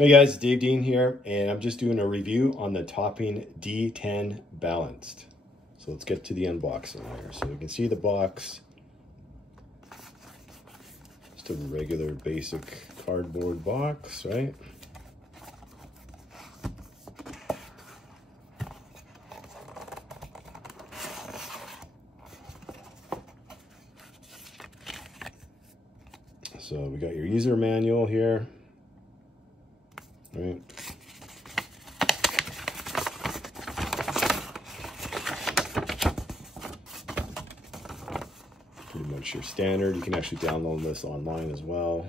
Hey guys, Dave Dean here, and I'm just doing a review on the Topping D10 Balanced. So let's get to the unboxing here. So you can see the box. Just a regular basic cardboard box, right? So we got your user manual here. Right. Pretty much your standard. You can actually download this online as well.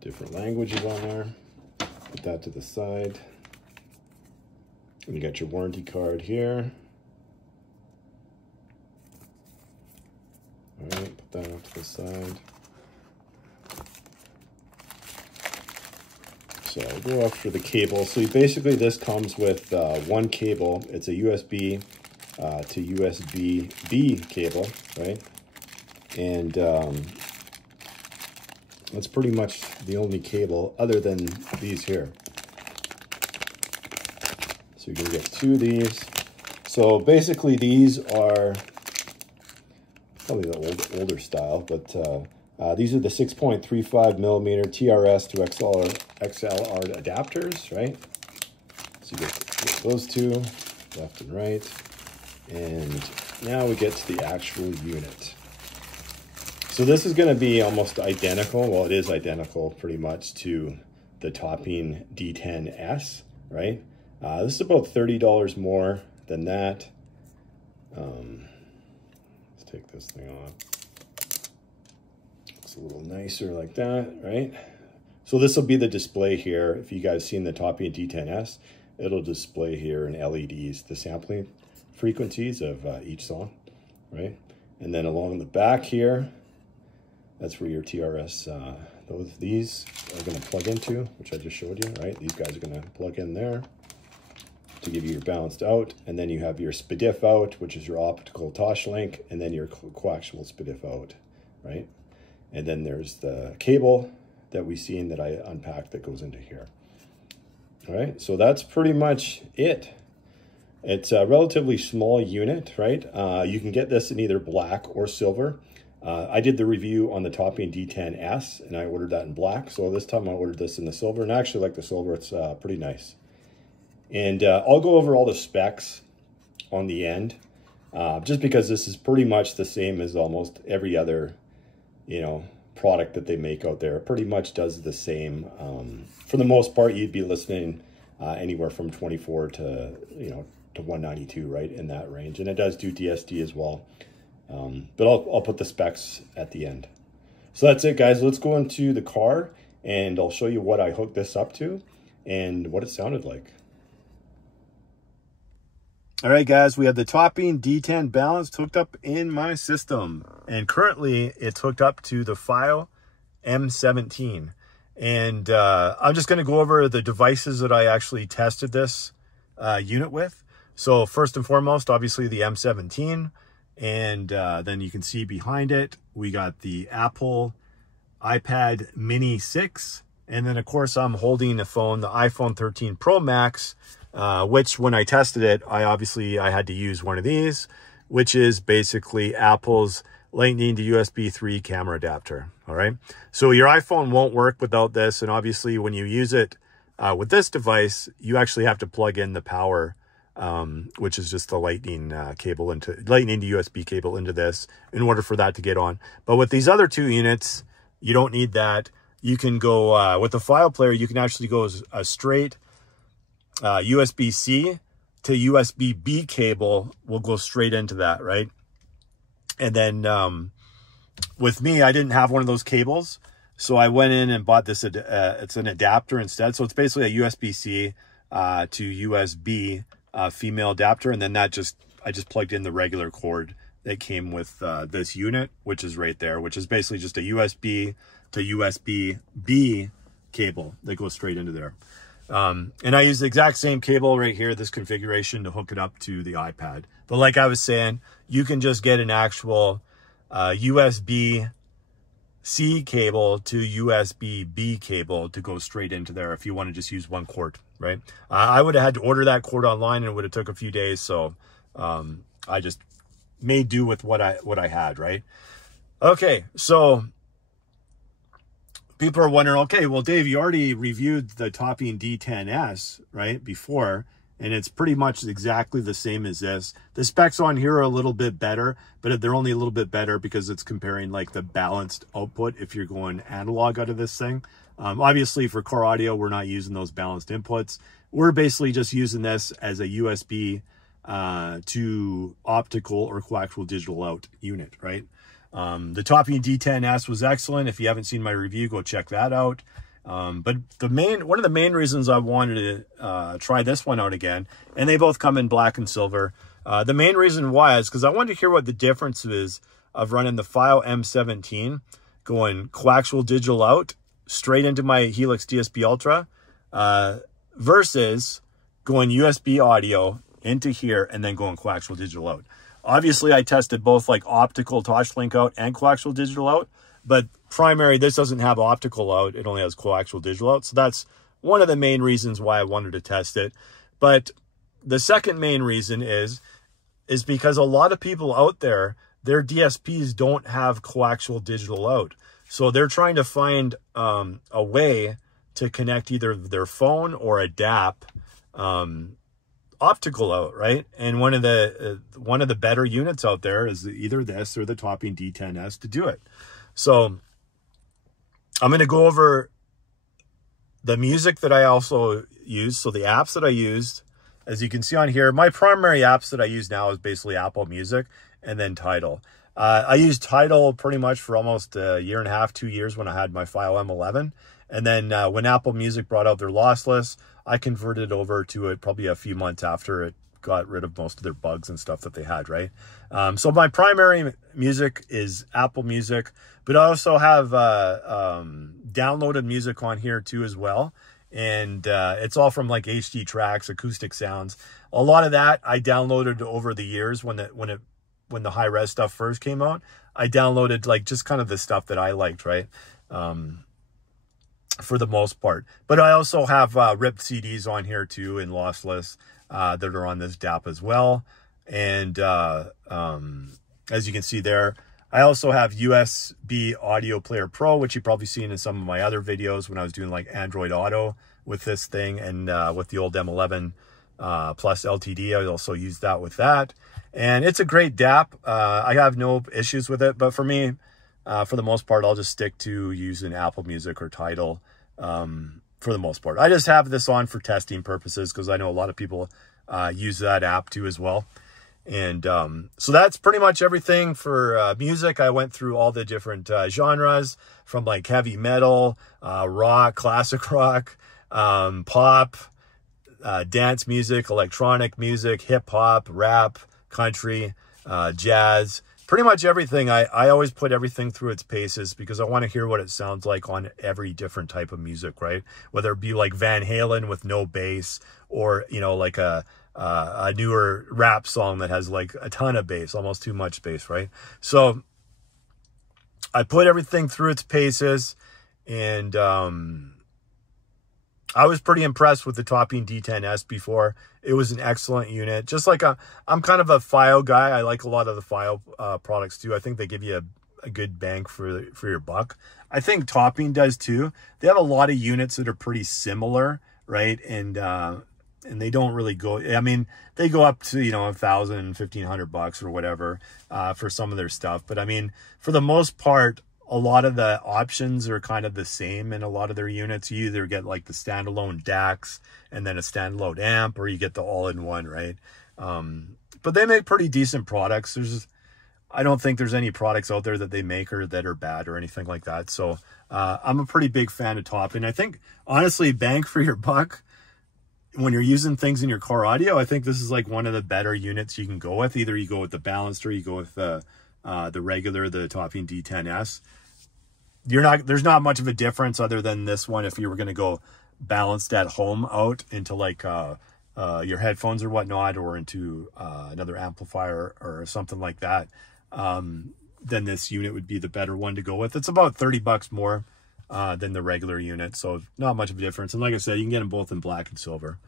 Different languages on there. Put that to the side. And you got your warranty card here. All right, put that off to the side. So I'll go after the cable. So basically this comes with one cable. It's a USB to USB-B cable, right? And that's pretty much the only cable other than these here. So you're gonna get two of these. So basically these are probably the older style, but these are the 6.35 millimeter TRS to XLR adapters, right? So you get those two, left and right. And now we get to the actual unit. So this is going to be almost identical. Well, it is identical pretty much to the Topping D10S, right? This is about $30 more than that. Let's take this thing off. Looks a little nicer like that, right? So this will be the display here. If you guys seen the Topping D10S, it'll display here in LEDs, the sampling frequencies of each song, right? And then along the back here, that's where your TRS, these are gonna plug into, which I just showed you, right? These guys are gonna plug in there to give you your balanced out. And then you have your SPDIF out, which is your optical Toslink, and then your coaxial SPDIF out, right? And then there's the cable that we seen that I unpacked that goes into here. All right, so that's pretty much it. It's a relatively small unit, right? You can get this in either black or silver. I did the review on the Topping D10S and I ordered that in black. So this time I ordered this in the silver, and I actually like the silver. It's pretty nice. And I'll go over all the specs on the end, just because this is pretty much the same as almost every other, product that they make out there. It pretty much does the same. For the most part, you'd be listening anywhere from 24 to, to 192, right, in that range. And it does do DSD as well. But I'll put the specs at the end. So that's it, guys. Let's go into the car and I'll show you what I hooked this up to and what it sounded like. All right, guys, we have the Topping D10 Balanced hooked up in my system. And currently it's hooked up to the File M17. And I'm just gonna go over the devices that I actually tested this unit with. So first and foremost, obviously the M17. And then you can see behind it, we got the Apple iPad Mini 6. And then of course I'm holding the phone, the iPhone 13 Pro Max, which when I tested it, I had to use one of these, which is basically Apple's Lightning to USB 3 camera adapter. All right. So your iPhone won't work without this. And obviously when you use it with this device, you actually have to plug in the power, which is just the Lightning cable Lightning to USB cable into this in order for that to get on. But with these other two units, you don't need that. You can go with the file player. You can actually go a straight USB-C to USB-B cable will go straight into that, right? And then with me, I didn't have one of those cables, so I went in and bought this. It's an adapter instead, so it's basically a USB-C to USB female adapter, and then I just plugged in the regular cord that came with this unit, which is right there, which is basically just a USB to USB-B cable that goes straight into there. And I use the exact same cable right here, this configuration, to hook it up to the iPad. But like I was saying, you can just get an actual USB C cable to USB-B cable to go straight into there if you want to just use one cord, right? I would have had to order that cord online, and it would have took a few days, so I just made do with what I had, right? Okay, so people are wondering, okay, well, Dave, you already reviewed the Topping D10S, right, before, and it's pretty much exactly the same as this. The specs on here are a little bit better, but they're only a little bit better because it's comparing like the balanced output if you're going analog out of this thing. Obviously, for core audio, we're not using those balanced inputs. We're basically just using this as a USB to optical or coaxial digital out unit, right? The Topping D10S was excellent. If you haven't seen my review, go check that out. But one of the main reasons I wanted to try this one out again, and they both come in black and silver. The main reason why is because I wanted to hear what the difference is of running the File M17, going coaxial digital out straight into my Helix DSP Ultra, versus going USB audio into here and then going coaxial digital out. Obviously, I tested both like optical Toslink out and coaxial digital out, but primary, this doesn't have optical out. It only has coaxial digital out. So that's one of the main reasons why I wanted to test it. But the second main reason is because a lot of people out there, their DSPs don't have coaxial digital out. So they're trying to find a way to connect either their phone or a DAP optical out, right? And one of the better units out there is either this or the Topping D10S to do it. So I'm going to go over the music that I also use. So the apps that I used, as you can see on here, my primary apps that I use now is basically Apple Music and then Tidal. I used Tidal pretty much for almost a year and a half, 2 years when I had my File M11. And then when Apple Music brought out their lossless, I converted over to it probably a few months after it got rid of most of their bugs and stuff that they had, right? So my primary music is Apple Music, but I also have downloaded music on here too as well. And it's all from like HD tracks, acoustic sounds. A lot of that I downloaded over the years when the high res stuff first came out. I downloaded like just kind of the stuff that I liked, right? For the most part. But I also have ripped CDs on here too and lossless that are on this DAP as well. And as you can see there, I also have USB Audio Player Pro, which you've probably seen in some of my other videos when I was doing like Android Auto with this thing and with the old M11 Plus LTD. I also used that with that. And it's a great DAP. I have no issues with it, but for me, for the most part, I'll just stick to using Apple Music or Tidal for the most part. I just have this on for testing purposes because I know a lot of people use that app too as well. And so that's pretty much everything for music. I went through all the different genres from like heavy metal, rock, classic rock, pop, dance music, electronic music, hip hop, rap, country, jazz. Pretty much everything. I always put everything through its paces because I want to hear what it sounds like on every different type of music, right? Whether it be like Van Halen with no bass or, you know, like a newer rap song that has like a ton of bass, almost too much bass, right? So I put everything through its paces, and I was pretty impressed with the Topping D10S before. It was an excellent unit. Just like I'm kind of a File guy. I like a lot of the File products too. I think they give you a good bang for your buck. I think Topping does too. They have a lot of units that are pretty similar, right? And they don't really go, I mean, they go up to, you know, $1,000, $1,500 or whatever for some of their stuff. But I mean, for the most part, a lot of the options are kind of the same in a lot of their units. You either get like the standalone DACs and then a standalone amp, or you get the all-in-one, right? But they make pretty decent products. I don't think there's any products out there that they make or that are bad or anything like that. So I'm a pretty big fan of Topping. I think, honestly, bang for your buck, when you're using things in your car audio, I think this is like one of the better units you can go with. Either you go with the balanced or you go with the regular, the Topping D10S. There's not much of a difference other than this one. If you were going to go balanced at home out into like your headphones or whatnot, or into another amplifier or something like that, then this unit would be the better one to go with. It's about 30 bucks more than the regular unit, so not much of a difference. And like I said, you can get them both in black and silver.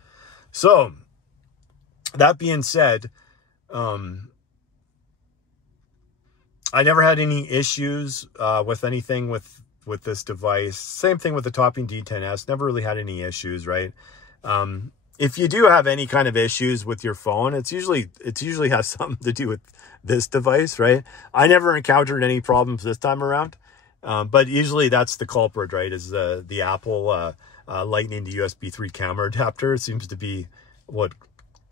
So that being said, I never had any issues with anything with this device. Same thing with the Topping D10S. Never really had any issues, right? If you do have any kind of issues with your phone, it's usually has something to do with this device, right? I never encountered any problems this time around, but usually that's the culprit, right? Is the Apple Lightning to USB 3 camera adapter. It seems to be what,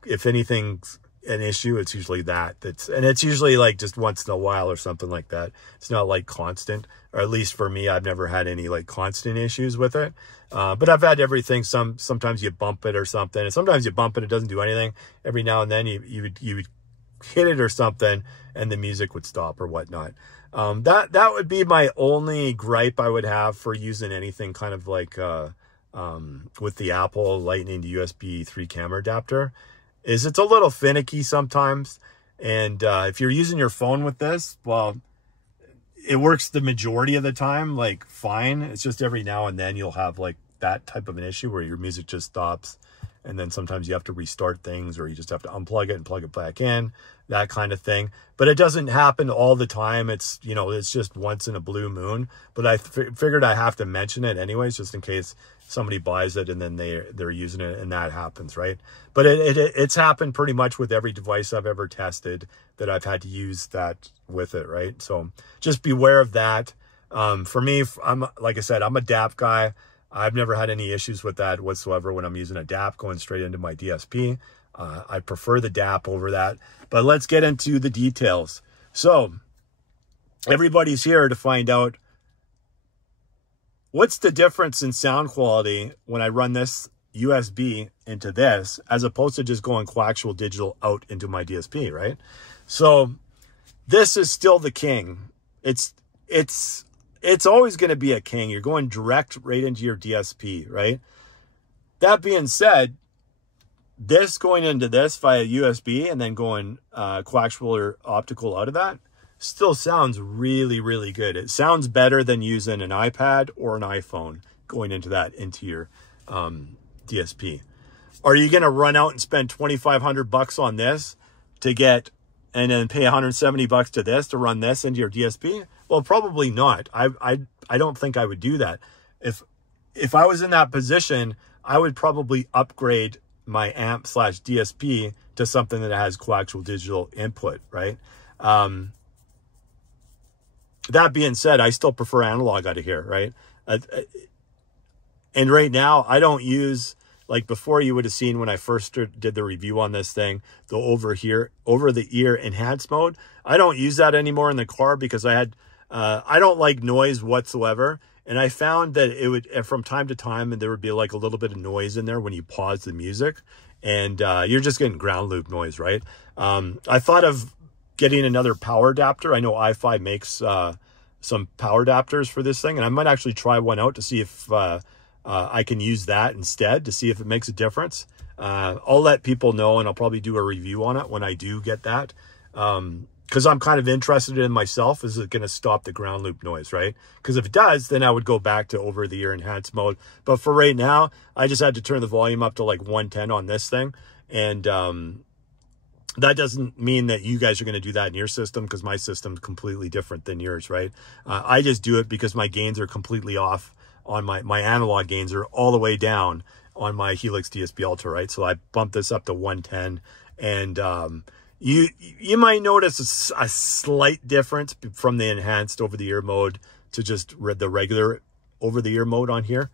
if anything's an issue, it's usually and it's usually like just once in a while or something like that. It's not like constant, or at least for me, I've never had any like constant issues with it. But I've had everything. Sometimes you bump it or something, and sometimes you bump it, it doesn't do anything. Every now and then you would hit it or something, and the music would stop or whatnot. That would be my only gripe I would have for using anything kind of like with the Apple Lightning to USB 3 camera adapter. Is it's a little finicky sometimes. And if you're using your phone with this, well, it works the majority of the time, like fine. It's just every now and then you'll have like that type of an issue where your music just stops. And then sometimes you have to restart things, or you just have to unplug it and plug it back in, that kind of thing. But it doesn't happen all the time. It's, you know, it's just once in a blue moon. But I figured I have to mention it anyways, just in case somebody buys it and then they're using it and that happens, right? But it's happened pretty much with every device I've ever tested that I've had to use that with it, right? So just beware of that. For me, like I said, I'm a DAP guy. I've never had any issues with that whatsoever when I'm using a DAP going straight into my DSP. I prefer the DAP over that. But let's get into the details. So everybody's here to find out what's the difference in sound quality when I run this USB into this, as opposed to just going coaxial digital out into my DSP, right? So this is still the king. It's always going to be a king. You're going direct right into your DSP, right? That being said, this going into this via USB and then going coaxial or optical out of that still sounds really, really good. It sounds better than using an iPad or an iPhone going into that, into your DSP. Are you going to run out and spend $2,500 on this to get, and then pay $170 to this to run this into your DSP? Well, probably not. I don't think I would do that. If I was in that position, I would probably upgrade my amp / DSP to something that has coaxial digital input, right? That being said, I still prefer analog out of here, right? And right now, I don't use, like before you would have seen when I first did the review on this thing, the over-the-ear enhanced mode. I don't use that anymore in the car because I don't like noise whatsoever. And I found that it would, from time to time, and there would be like a little bit of noise in there when you pause the music, and you're just getting ground loop noise, right? I thought of getting another power adapter. I know i5 makes some power adapters for this thing, and I might actually try one out to see if I can use that instead, to see if it makes a difference. I'll let people know, and I'll probably do a review on it when I do get that. Because I'm kind of interested in myself, is it going to stop the ground loop noise, right? Because if it does, then I would go back to over-the-ear enhanced mode. But for right now, I just had to turn the volume up to like 110 on this thing. And that doesn't mean that you guys are going to do that in your system, because my system's completely different than yours, right? I just do it because my gains are completely off on my analog gains are all the way down on my Helix DSP Ultra, right? So I bumped this up to 110, and you might notice a slight difference from the enhanced over-the-ear mode to just the regular over-the-ear mode on here,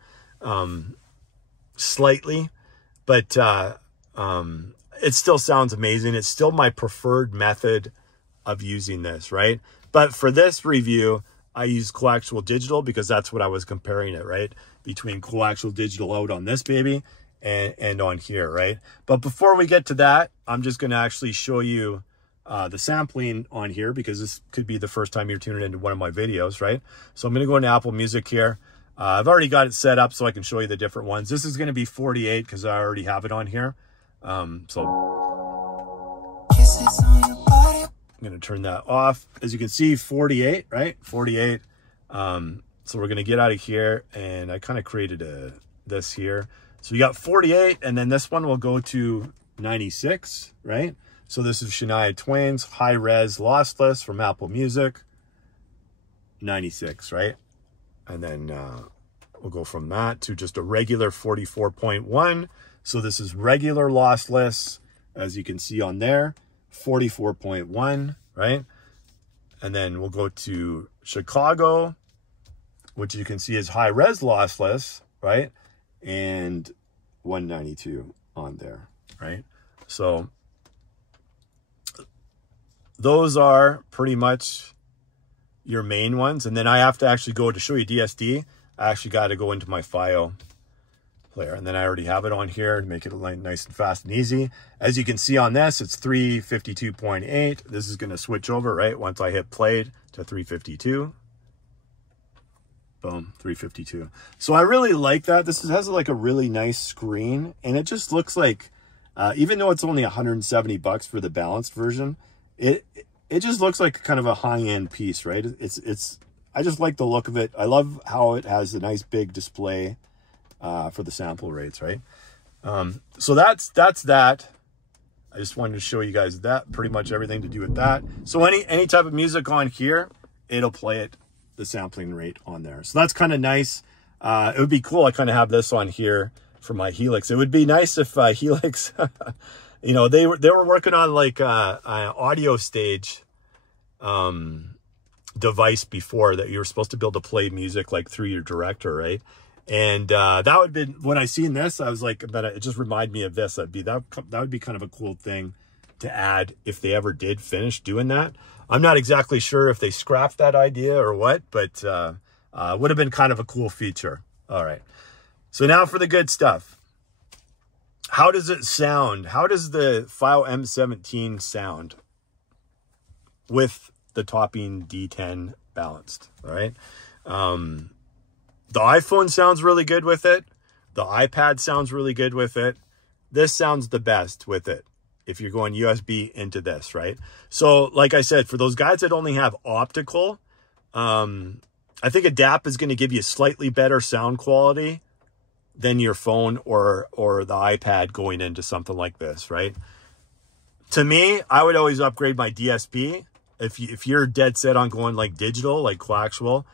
slightly, but it still sounds amazing. It's still my preferred method of using this, right? But for this review, I use coaxial digital because that's what I was comparing it, right? Between coaxial digital out on this baby and on here, right? But before we get to that, I'm just going to actually show you the sampling on here, because this could be the first time you're tuning into one of my videos, right? So I'm going to go into Apple Music here. I've already got it set up so I can show you the different ones. This is going to be 48 because I already have it on here. So I'm going to turn that off. As you can see, 48, right? 48. So we're going to get out of here, and I kind of created this here. So we got 48, and then this one will go to 96, right? So this is Shania Twain's high res lossless from Apple Music, 96, right? And then we'll go from that to just a regular 44.1. So this is regular lossless, as you can see on there, 44.1, right? And then we'll go to Chicago, which you can see is high res lossless, right? And 192 on there, right? So those are pretty much your main ones. And then I have to actually go to show you DSD. I actually got to go into my file player, and then I already have it on here to make it nice and fast and easy. As you can see on this, it's 352.8. This is going to switch over, right? Once I hit play to 352. Boom, 352. So I really like that. This has like a really nice screen, and it just looks like, even though it's only 170 bucks for the balanced version, it just looks like kind of a high-end piece, right? I just like the look of it. I love how it has a nice big display for the sample rates, right? So that's that. I just wanted to show you guys that, pretty much everything to do with that. So any type of music on here, it'll play it, the sampling rate on there. So that's kind of nice. It would be cool. I kind of have this on here for my Helix. It would be nice if Helix, you know, they were working on like an audio stage device before that you were supposed to be able to play music like through your director, right? And that would be, when I seen this, I was like, it just reminded me of this. That would be kind of a cool thing to add if they ever did finish doing that. I'm not exactly sure if they scrapped that idea or what, but would have been kind of a cool feature. All right. So now for the good stuff. How does it sound? How does the File M17 sound with the topping D10 balanced? All right. The iPhone sounds really good with it. The iPad sounds really good with it. This sounds the best with it if you're going USB into this, right? So like I said, for those guys that only have optical, I think a DAP is going to give you slightly better sound quality than your phone or the iPad going into something like this, right? To me, I would always upgrade my DSP. If you're dead set on going like digital, like coaxial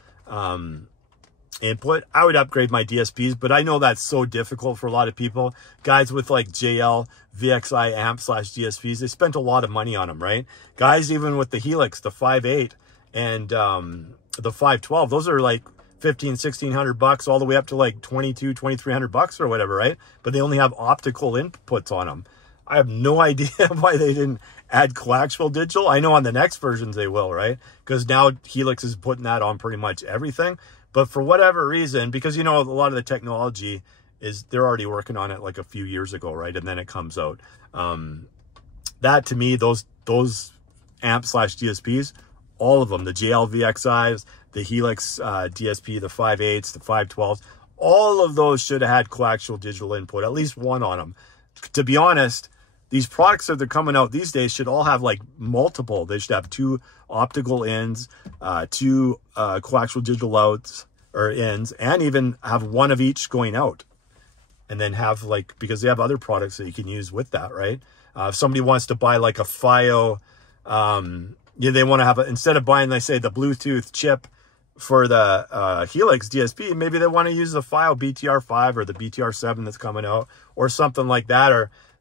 input, I would upgrade my DSPs, but I know that's so difficult for a lot of people. Guys with like JL, VXI amp / DSPs, they spent a lot of money on them, right? Guys, even with the Helix, the 5.8 and the 512, those are like $1,500-1,600 bucks, all the way up to like $2,200-2,300 bucks or whatever, right? But they only have optical inputs on them. I have no idea why they didn't add coaxial digital. I know on the next versions they will, right? Because now Helix is putting that on pretty much everything. But for whatever reason, because, you know, a lot of the technology is, they're already working on it like a few years ago, right? And then it comes out. That to me, those amp / DSPs, all of them, the JL VXIs, the Helix DSP, the 5.8s, the 512s, all of those should have had coaxial digital input, at least one on them. To be honest, these products that they're coming out these days should all have like multiple. They should have 2 optical ends, 2 coaxial digital outs or ends, and even have one of each going out. And then have like, because they have other products that you can use with that, right? If somebody wants to buy like a FiO, yeah, they want to have instead of buying, they say, the Bluetooth chip for the Helix DSP, maybe they want to use the FiO BTR5 or the BTR7 that's coming out or something like that,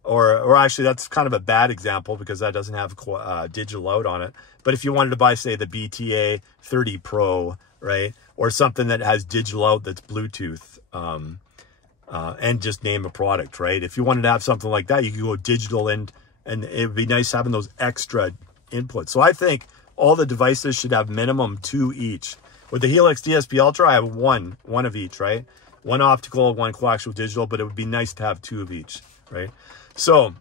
or actually that's kind of a bad example because that doesn't have digital out on it. But if you wanted to buy, say, the BTA 30 Pro, right, or something that has digital out that's Bluetooth, and just name a product, right? If you wanted to have something like that, you could go digital and it would be nice having those extra inputs. So I think all the devices should have minimum 2 each. With the Helix DSP Ultra, I have one of each, right? 1 optical, 1 coaxial digital, but it would be nice to have 2 of each, right? So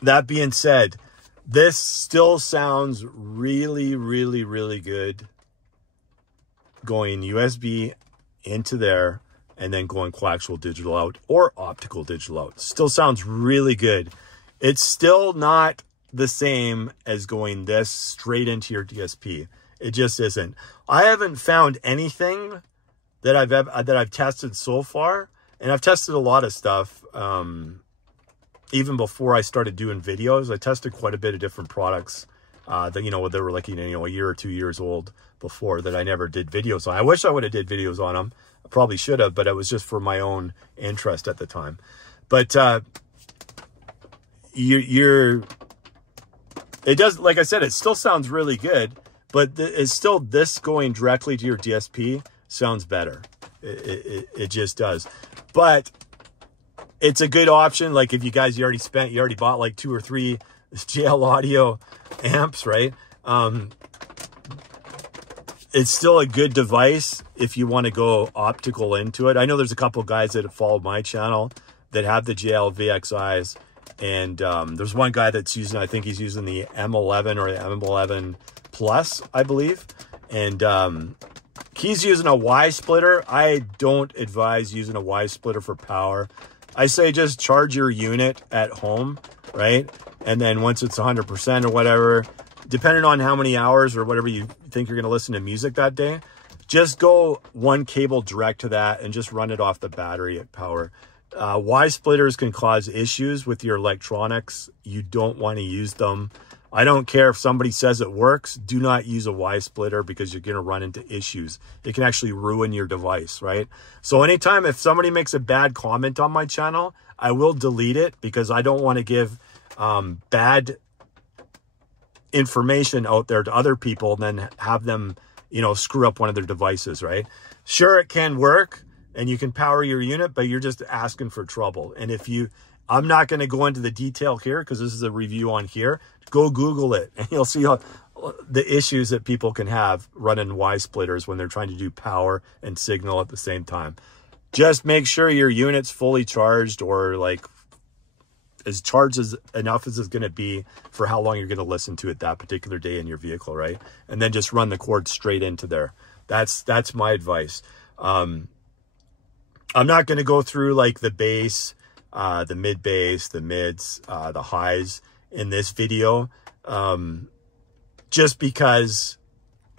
that being said, this still sounds really, really, really good going USB into there and then going coaxial digital out or optical digital out. Still sounds really good. It's still not the same as going this straight into your DSP. It just isn't. I haven't found anything that I've tested so far, and I've tested a lot of stuff. Even before I started doing videos, I tested quite a bit of different products that, you know, they were like, you know, a year or 2 years old before that I never did videos on. I wish I would have did videos on them. I probably should have, but it was just for my own interest at the time. But it does, like I said, it still sounds really good, but it's still, this going directly to your DSP sounds better. It just does. But it's a good option. Like if you guys, you already bought like 2 or 3 JL Audio amps, right? It's still a good device if you want to go optical into it. I know there's a couple guys that have followed my channel that have the JL VXIs. And there's one guy that's using, I think he's using the M11 or the M11 Plus, I believe. And he's using a Y splitter. I don't advise using a Y splitter for power. I say just charge your unit at home, right? And then once it's 100% or whatever, depending on how many hours or whatever you think you're going to listen to music that day, just go one cable direct to that and just run it off the battery at power. Y splitters can cause issues with your electronics. You don't want to use them. I don't care if somebody says it works. Do not use a Y splitter because you're going to run into issues. It can actually ruin your device, right? So anytime if somebody makes a bad comment on my channel, I will delete it because I don't want to give bad information out there to other people and then have them, you know, screw up one of their devices, right? Sure, it can work and you can power your unit, but you're just asking for trouble. And if you, I'm not going to go into the detail here because this is a review on here. Go Google it and you'll see how the issues that people can have running Y splitters when they're trying to do power and signal at the same time. Just make sure your unit's fully charged or like as charged as enough as it's going to be for how long you're going to listen to it that particular day in your vehicle, right? And then just run the cord straight into there. That's my advice. I'm not going to go through like the bass, the mid bass, the mids, the highs in this video, just because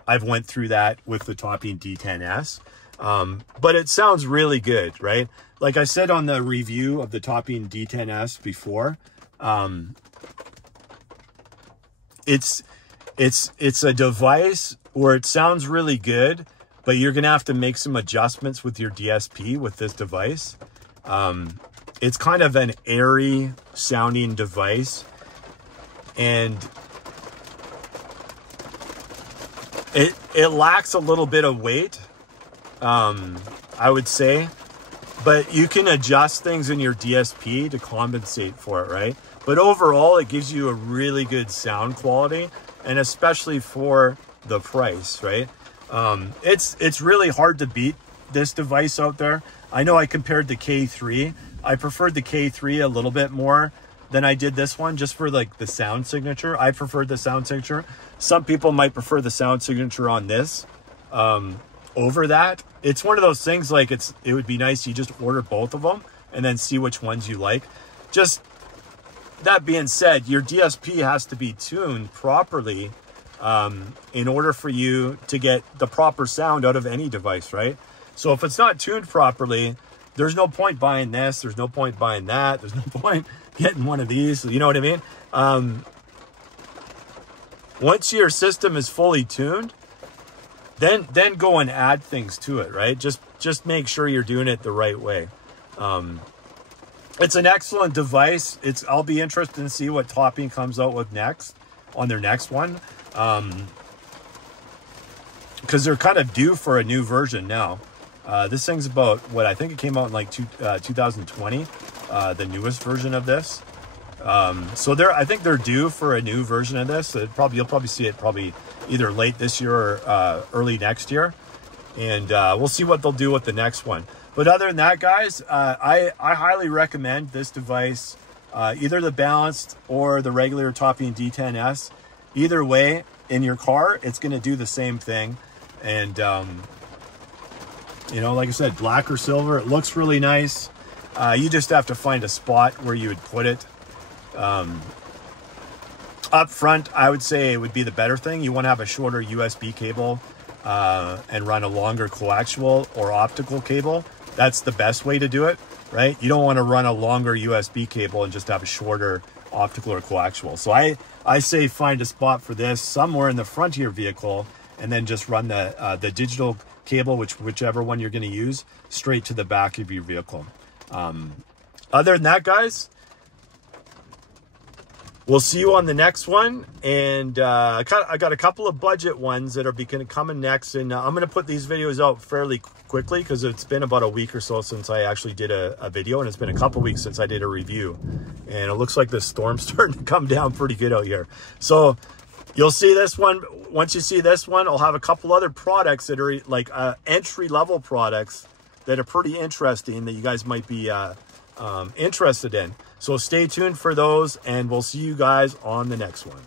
I've went through that with the Topping D10S. But it sounds really good, right? Like I said on the review of the Topping D10S before, it's a device where it sounds really good, but you're going to have to make some adjustments with your DSP with this device. It's kind of an airy sounding device, and it lacks a little bit of weight, I would say, but you can adjust things in your DSP to compensate for it, right? But overall, it gives you a really good sound quality, and especially for the price, right? It's really hard to beat this device out there. I know I compared the K3. I preferred the K3 a little bit more than I did this one, just for like the sound signature. I preferred the sound signature. Some people might prefer the sound signature on this over that. It's one of those things like it would be nice you just order both of them and then see which ones you like. Just that being said, your DSP has to be tuned properly in order for you to get the proper sound out of any device, right? So if it's not tuned properly, there's no point buying this. There's no point buying that. There's no point getting one of these. You know what I mean? Once your system is fully tuned, then go and add things to it, right? Just make sure you're doing it the right way. It's an excellent device. I'll be interested to see what Topping comes out with next on their next one. Because they're kind of due for a new version now. This thing's about, what, I think it came out in like 2020, the newest version of this. So I think they're due for a new version of this. You'll probably see it probably either late this year or early next year. And we'll see what they'll do with the next one. But other than that, guys, I highly recommend this device, either the balanced or the regular Topping D10S. Either way, in your car, it's going to do the same thing. And, you know, like I said, black or silver, it looks really nice. You just have to find a spot where you would put it. Up front, I would say it would be the better thing. You want to have a shorter USB cable and run a longer coaxial or optical cable. That's the best way to do it, right? You don't want to run a longer USB cable and just have a shorter optical or coaxial. So I say find a spot for this somewhere in the front of your vehicle, and then just run the digital cable, whichever one you're going to use, straight to the back of your vehicle. Other than that, guys, we'll see you on the next one. And I got a couple of budget ones that are coming next. And I'm going to put these videos out fairly quickly because it's been about a week or so since I actually did a video. And it's been a couple weeks since I did a review. And it looks like the storm's starting to come down pretty good out here. So you'll see this one. Once you see this one, I'll have a couple other products that are like entry-level products that are pretty interesting that you guys might be interested in. So stay tuned for those, and we'll see you guys on the next one.